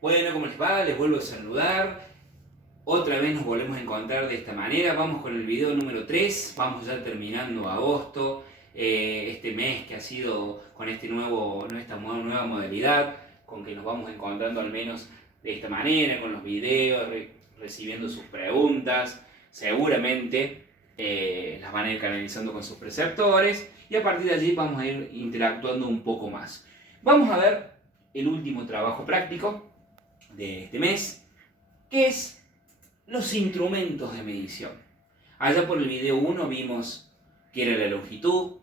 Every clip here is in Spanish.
Bueno, ¿cómo les va? Les vuelvo a saludar. Otra vez nos volvemos a encontrar de esta manera. Vamos con el video número 3. Vamos ya terminando agosto. Este mes que ha sido con esta nueva modalidad, con que nos vamos encontrando al menos de esta manera, con los videos, recibiendo sus preguntas. Seguramente las van a ir canalizando con sus preceptores y a partir de allí vamos a ir interactuando un poco más. Vamos a ver el último trabajo práctico de este mes, que es los instrumentos de medición. Allá por el video 1 vimos qué era la longitud,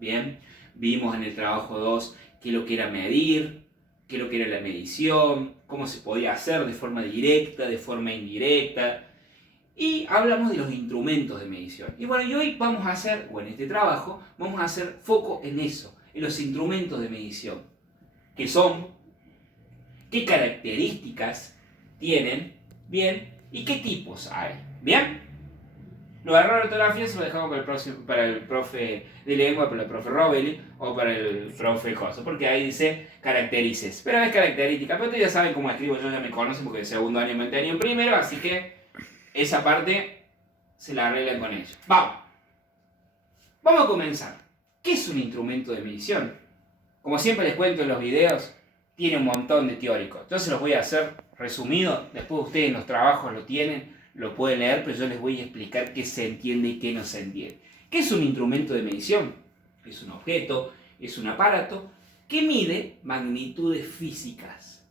bien, vimos en el trabajo 2 qué es lo que era medir, qué es lo que era la medición, cómo se podía hacer de forma directa, de forma indirecta, y hablamos de los instrumentos de medición. Y bueno, y hoy vamos a hacer, o en este trabajo, vamos a hacer foco en eso, en los instrumentos de medición, que son, qué características tienen, bien, y qué tipos hay, bien. Lo de error de ortografía se lo dejamos para el profe de lengua, para el profe Robeli o para el profe Joso, porque ahí dice caracterices, pero es característica. Pero ustedes ya saben cómo escribo yo, ya me conocen porque de segundo año me han tenido en primero, así que esa parte se la arreglan con ellos. Vamos a comenzar. ¿Qué es un instrumento de medición? Como siempre les cuento en los videos, tiene un montón de teóricos. Yo se los voy a hacer resumido, después ustedes en los trabajos lo tienen, lo pueden leer, pero yo les voy a explicar qué se entiende y qué no se entiende. ¿Qué es un instrumento de medición? Es un objeto, es un aparato que mide magnitudes físicas.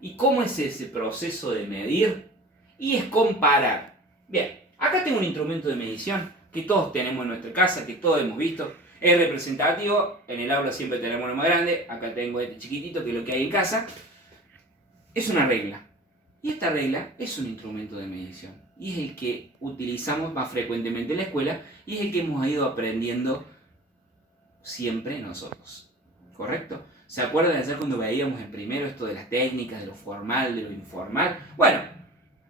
¿Y cómo es ese proceso de medir? Y es comparar. Bien, acá tengo un instrumento de medición que todos tenemos en nuestra casa, que todos hemos visto. Es representativo, en el aula siempre tenemos uno más grande, acá tengo este chiquitito que es lo que hay en casa. Es una regla. Y esta regla es un instrumento de medición. Y es el que utilizamos más frecuentemente en la escuela y es el que hemos ido aprendiendo siempre nosotros. ¿Correcto? ¿Se acuerdan de ayer cuando veíamos en primero esto de las técnicas, de lo formal, de lo informal? Bueno,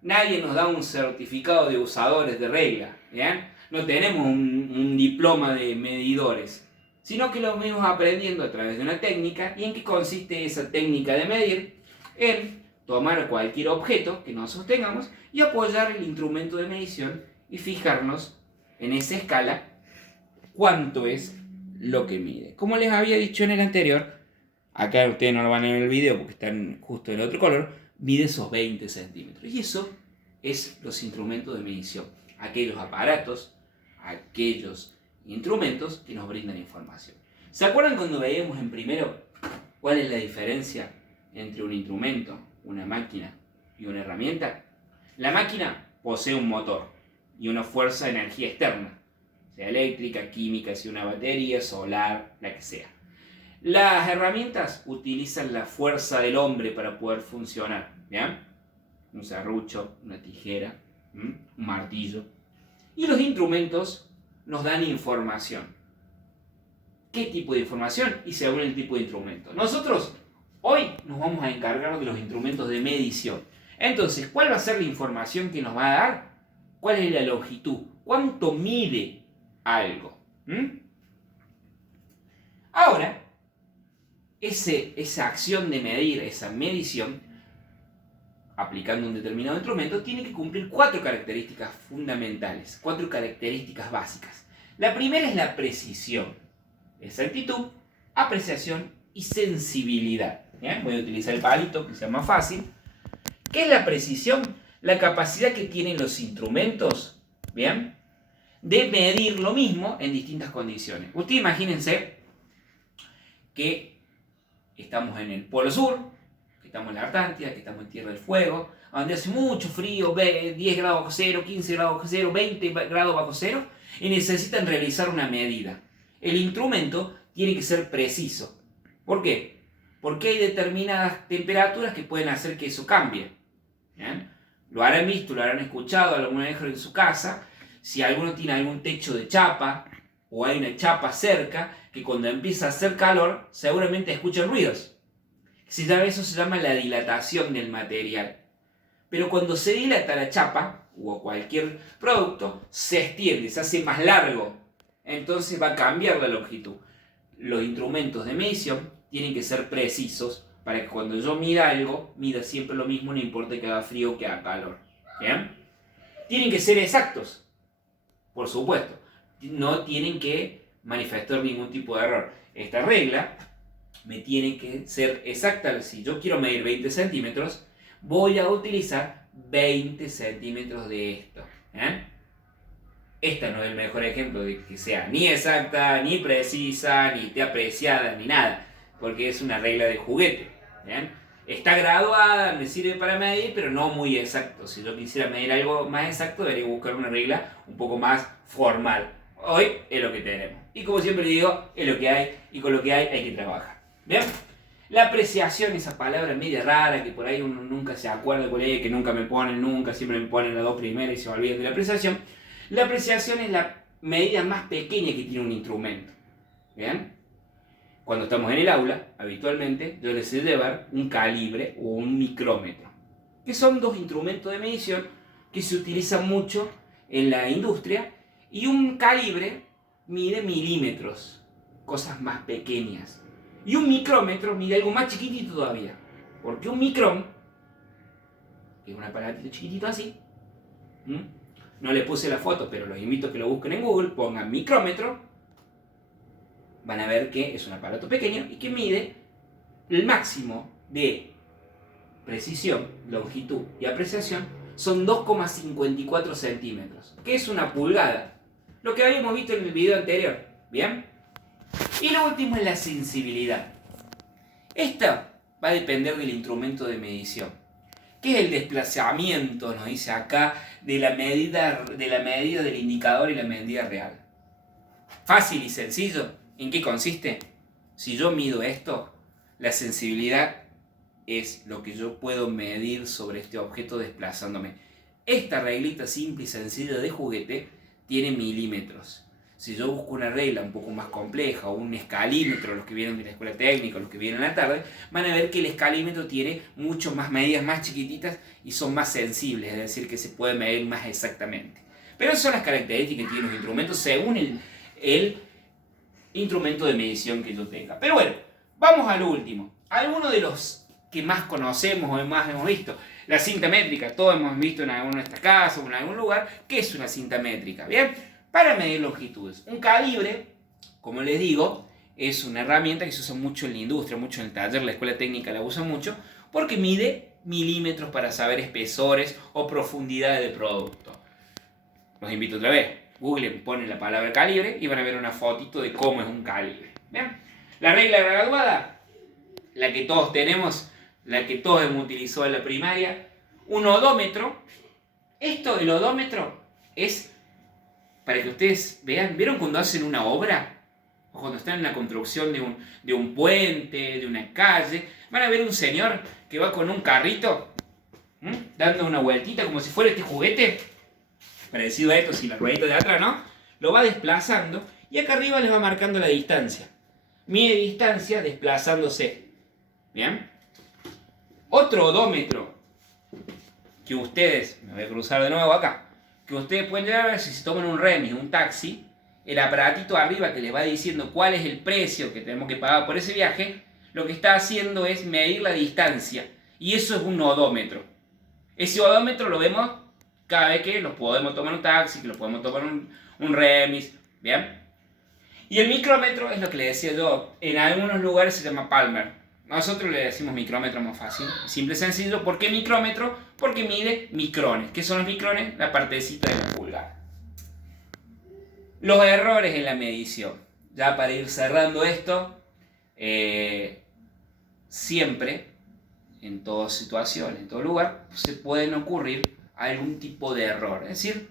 nadie nos da un certificado de usadores de regla, ¿bien? No tenemos un diploma de medidores, sino que lo venimos aprendiendo a través de una técnica. ¿Y en qué consiste esa técnica de medir? En tomar cualquier objeto que nosotros tengamos y apoyar el instrumento de medición y fijarnos en esa escala cuánto es lo que mide. Como les había dicho en el anterior, acá ustedes no lo van a ver en el video porque están justo en otro color, mide esos 20 centímetros. Y eso es los instrumentos de medición, aquellos aparatos, aquellos instrumentos que nos brindan información. ¿Se acuerdan cuando veíamos en primero cuál es la diferencia entre un instrumento, una máquina y una herramienta? La máquina posee un motor y una fuerza de energía externa, sea eléctrica, química, sea una batería, solar, la que sea. Las herramientas utilizan la fuerza del hombre para poder funcionar, ¿bien? Un serrucho, una tijera, un martillo. Y los instrumentos nos dan información. ¿Qué tipo de información? Y según el tipo de instrumento. Nosotros hoy nos vamos a encargar de los instrumentos de medición. Entonces, ¿cuál va a ser la información que nos va a dar? ¿Cuál es la longitud? ¿Cuánto mide algo? Ahora, esa acción de medir, esa medición, aplicando un determinado instrumento, tiene que cumplir 4 características fundamentales, 4 características básicas. La primera es la precisión, exactitud, apreciación y sensibilidad. ¿Bien? Voy a utilizar el palito que sea más fácil. ¿Qué es la precisión? La capacidad que tienen los instrumentos, ¿bien?, de medir lo mismo en distintas condiciones. Ustedes imagínense que estamos en el Polo Sur, que estamos en la Antártida, que estamos en Tierra del Fuego, donde hace mucho frío, 10 grados bajo cero, 15 grados bajo cero, 20 grados bajo cero, y necesitan realizar una medida. El instrumento tiene que ser preciso. ¿Por qué? Porque hay determinadas temperaturas que pueden hacer que eso cambie. ¿Bien? Lo habrán visto, lo habrán escuchado alguna vez en su casa. Si alguno tiene algún techo de chapa o hay una chapa cerca, que cuando empieza a hacer calor seguramente escuchan ruidos. Eso se llama la dilatación del material. Pero cuando se dilata la chapa o cualquier producto, se extiende, se hace más largo. Entonces va a cambiar la longitud. Los instrumentos de medición tienen que ser precisos para que cuando yo mida algo, mida siempre lo mismo, no importa que haga frío o que haga calor. ¿Bien? Tienen que ser exactos, por supuesto. No tienen que manifestar ningún tipo de error. Esta regla me tiene que ser exacta. Si yo quiero medir 20 centímetros, voy a utilizar 20 centímetros de esto. Esta no es el mejor ejemplo de que sea ni exacta, ni precisa, ni apreciada, ni nada, porque es una regla de juguete. ¿Bien? Está graduada, me sirve para medir, pero no muy exacto. Si yo quisiera medir algo más exacto, debería buscar una regla un poco más formal. Hoy es lo que tenemos. Y como siempre digo, es lo que hay, y con lo que hay que trabajar. ¿Bien? La apreciación, esa palabra media rara, que por ahí uno nunca se acuerda cuál es, que nunca me ponen, siempre me ponen las dos primeras y se olvidan de la apreciación. La apreciación es la medida más pequeña que tiene un instrumento. ¿Bien? Cuando estamos en el aula, habitualmente, yo les sé llevar un calibre o un micrómetro, que son dos instrumentos de medición que se utilizan mucho en la industria, y un calibre mide milímetros, cosas más pequeñas. Y un micrómetro mide algo más chiquitito todavía. Porque un micrón, que es un aparatito chiquitito así, no le puse la foto, pero los invito a que lo busquen en Google, pongan micrómetro, van a ver que es un aparato pequeño y que mide el máximo de precisión, longitud y apreciación, son 2,54 centímetros, que es una pulgada. Lo que habíamos visto en el video anterior, ¿bien? Y lo último es la sensibilidad. Esta va a depender del instrumento de medición. ¿Qué es el desplazamiento, nos dice acá, de la medida del indicador y la medida real? Fácil y sencillo. ¿En qué consiste? Si yo mido esto, la sensibilidad es lo que yo puedo medir sobre este objeto desplazándome. Esta reglita simple y sencilla de juguete tiene milímetros. Si yo busco una regla un poco más compleja, o un escalímetro, los que vienen de la escuela técnica, los que vienen a la tarde, van a ver que el escalímetro tiene mucho más medidas más chiquititas y son más sensibles, es decir, que se puede medir más exactamente. Pero esas son las características que tienen los instrumentos según el instrumento de medición que yo tenga. Pero bueno, vamos a lo último. Algunos de los que más conocemos o más hemos visto, la cinta métrica. Todos hemos visto en alguna de estas casas o en algún lugar qué es una cinta métrica. Bien, para medir longitudes. Un calibre, como les digo, es una herramienta que se usa mucho en la industria, mucho en el taller, la escuela técnica la usa mucho, porque mide milímetros para saber espesores o profundidades de producto. Los invito otra vez. Google pone la palabra calibre y van a ver una fotito de cómo es un calibre. ¿Bien? La regla graduada, la que todos tenemos, la que todos hemos utilizado en la primaria, un odómetro. Esto del odómetro es para que ustedes vean. ¿Vieron cuando hacen una obra? O cuando están en la construcción de un puente, de una calle. Van a ver un señor que va con un carrito, dando una vueltita como si fuera este juguete. Parecido a esto, sin la ruedita de atrás, ¿no? Lo va desplazando y acá arriba les va marcando la distancia. Mide distancia desplazándose. ¿Bien? Otro odómetro que ustedes, me voy a cruzar de nuevo acá, que ustedes pueden llegar a ver si se toman un remis, un taxi, el aparatito arriba que les va diciendo cuál es el precio que tenemos que pagar por ese viaje, lo que está haciendo es medir la distancia. Y eso es un odómetro. Ese odómetro lo vemos cada vez que nos podemos tomar un taxi, que nos podemos tomar un remis. ¿Bien? Y el micrómetro es lo que les decía yo. En algunos lugares se llama Palmer. Nosotros le decimos micrómetro más fácil, simple y sencillo. ¿Por qué micrómetro? Porque mide micrones. ¿Qué son los micrones? La partecita de la pulgada. Los errores en la medición. Ya para ir cerrando esto, siempre, en toda situación, en todo lugar, se pueden ocurrir algún tipo de error. Es decir,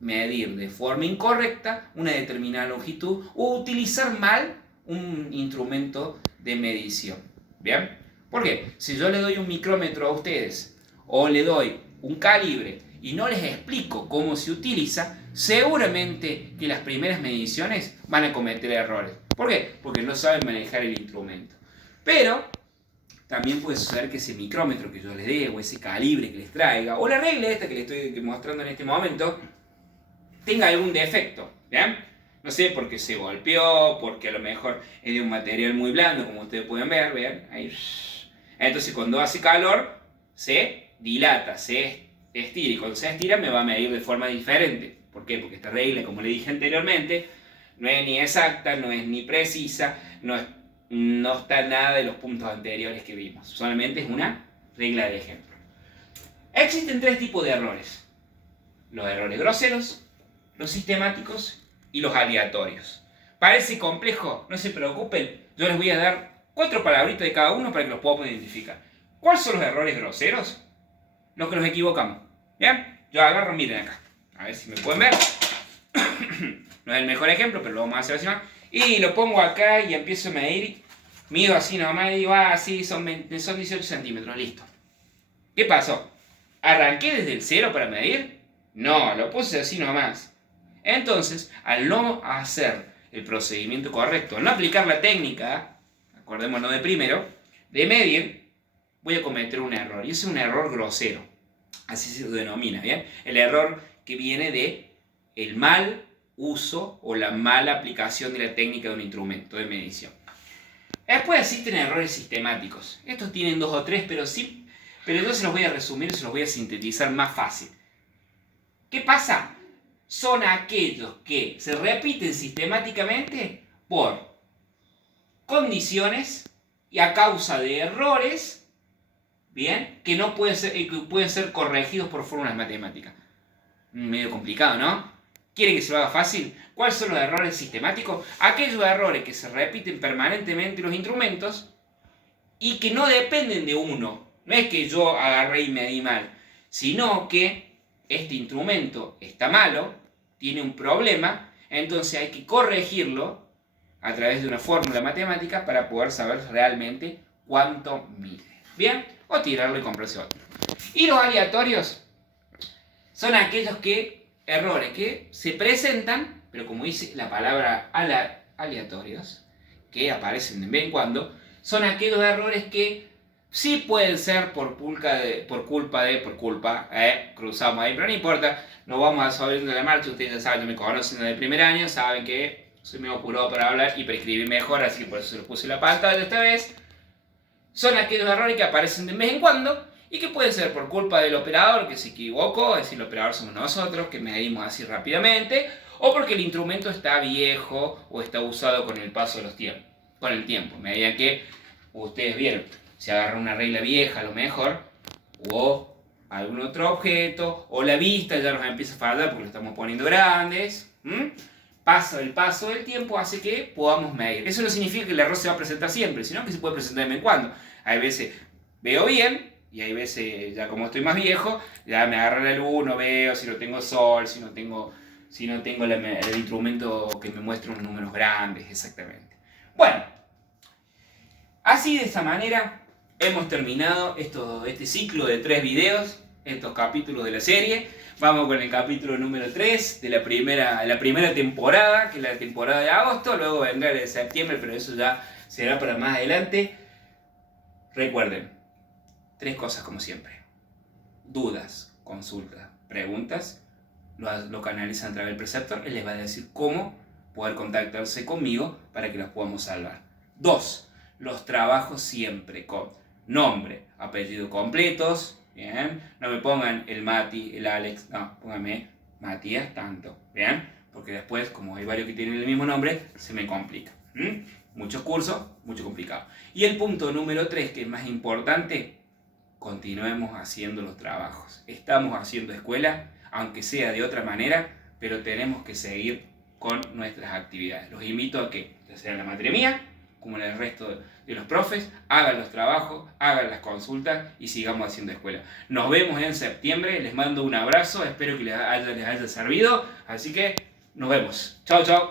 medir de forma incorrecta una determinada longitud o utilizar mal un instrumento de medición. ¿Bien? ¿Por qué? Si yo le doy un micrómetro a ustedes o le doy un calibre y no les explico cómo se utiliza, seguramente que las primeras mediciones van a cometer errores. ¿Por qué? Porque no saben manejar el instrumento. Pero también puede suceder que ese micrómetro que yo les dé o ese calibre que les traiga o la regla esta que les estoy mostrando en este momento tenga algún defecto. ¿Bien? No sé, porque se golpeó, porque a lo mejor es de un material muy blando, como ustedes pueden ver, vean, ahí Entonces cuando hace calor se dilata, se estira, y cuando se estira me va a medir de forma diferente. ¿Por qué? Porque esta regla, como le dije anteriormente, no es ni exacta, no es ni precisa, no está nada de los puntos anteriores que vimos. Solamente es una regla de ejemplo. Existen tres tipos de errores. Los errores groseros, los sistemáticos y los aleatorios. Parece complejo, no se preocupen. Yo les voy a dar 4 palabritas de cada uno para que los podamos identificar. ¿Cuáles son los errores groseros? Los que nos equivocamos. ¿Bien? Yo agarro, miren acá. A ver si me pueden ver. No es el mejor ejemplo, pero lo vamos a hacer así. Y lo pongo acá y empiezo a medir. Mido así nomás y digo, sí, son 18 centímetros, listo. ¿Qué pasó? ¿Arranqué desde el 0 para medir? No, lo puse así nomás. Entonces, al no hacer el procedimiento correcto, al no aplicar la técnica, acordémonos de primero, de medir, voy a cometer un error. Y ese es un error grosero. Así se denomina, ¿bien? El error que viene de el mal uso o la mala aplicación de la técnica de un instrumento de medición. Después existen errores sistemáticos. Estos tienen 2 o 3, pero yo se los voy a resumir, se los voy a sintetizar más fácil. ¿Qué pasa? Son aquellos que se repiten sistemáticamente por condiciones y a causa de errores, ¿bien? Que pueden ser corregidos por fórmulas matemáticas. Medio complicado, ¿no? ¿Quieren que se lo haga fácil? ¿Cuáles son los errores sistemáticos? Aquellos errores que se repiten permanentemente en los instrumentos y que no dependen de uno. No es que yo agarré y medí mal, sino que este instrumento está malo, tiene un problema, entonces hay que corregirlo a través de una fórmula matemática para poder saber realmente cuánto mide. ¿Bien? O tirarlo y comprarse otro. Y los aleatorios son aquellos errores que se presentan, pero como dice la palabra aleatorios, que aparecen de vez en cuando, son aquellos errores que sí pueden ser por culpa, cruzamos ahí, pero no importa, nos vamos a saber de la marcha. Ustedes ya saben, me conocen desde el primer año, saben que soy medio apurado para hablar y para escribir mejor, así que por eso se los puse en la pantalla esta vez. Son aquellos errores que aparecen de vez en cuando y que pueden ser por culpa del operador que se equivocó, es decir, el operador somos nosotros, que medimos así rápidamente, o porque el instrumento está viejo o está usado con el paso de los tiempos, con el tiempo. A medida que ustedes vieron, se agarra una regla vieja a lo mejor, o algún otro objeto, o la vista ya nos empieza a fallar porque lo estamos poniendo grandes. El paso del tiempo hace que podamos medir. Eso no significa que el error se va a presentar siempre, sino que se puede presentar de vez en cuando. Hay veces veo bien, y hay veces, ya como estoy más viejo, ya me agarra la luz, no veo si no tengo sol, si no tengo el instrumento que me muestra unos números grandes, exactamente. Bueno, así de esta manera hemos terminado este ciclo de 3 videos, estos capítulos de la serie. Vamos con el capítulo número 3 de la primera temporada, que es la temporada de agosto. Luego vendrá el de septiembre, pero eso ya será para más adelante. Recuerden, 3 cosas como siempre: dudas, consultas, preguntas. Lo canalizan a través del preceptor. Él les va a decir cómo poder contactarse conmigo para que las podamos salvar. 2. Los trabajos siempre con nombre, apellido completos. Bien, no me pongan el Mati, el Alex, no, pónganme Matías tanto, bien, porque después, como hay varios que tienen el mismo nombre, se me complica. Muchos cursos, mucho complicado. Y el punto número 3, que es más importante: continuemos haciendo los trabajos. Estamos haciendo escuela, aunque sea de otra manera, pero tenemos que seguir con nuestras actividades. Los invito a que, ya sea en la materia mía, como en el resto de los profes, hagan los trabajos, hagan las consultas y sigamos haciendo escuela. Nos vemos en septiembre, les mando un abrazo, espero que les haya servido, así que nos vemos. Chao, chao.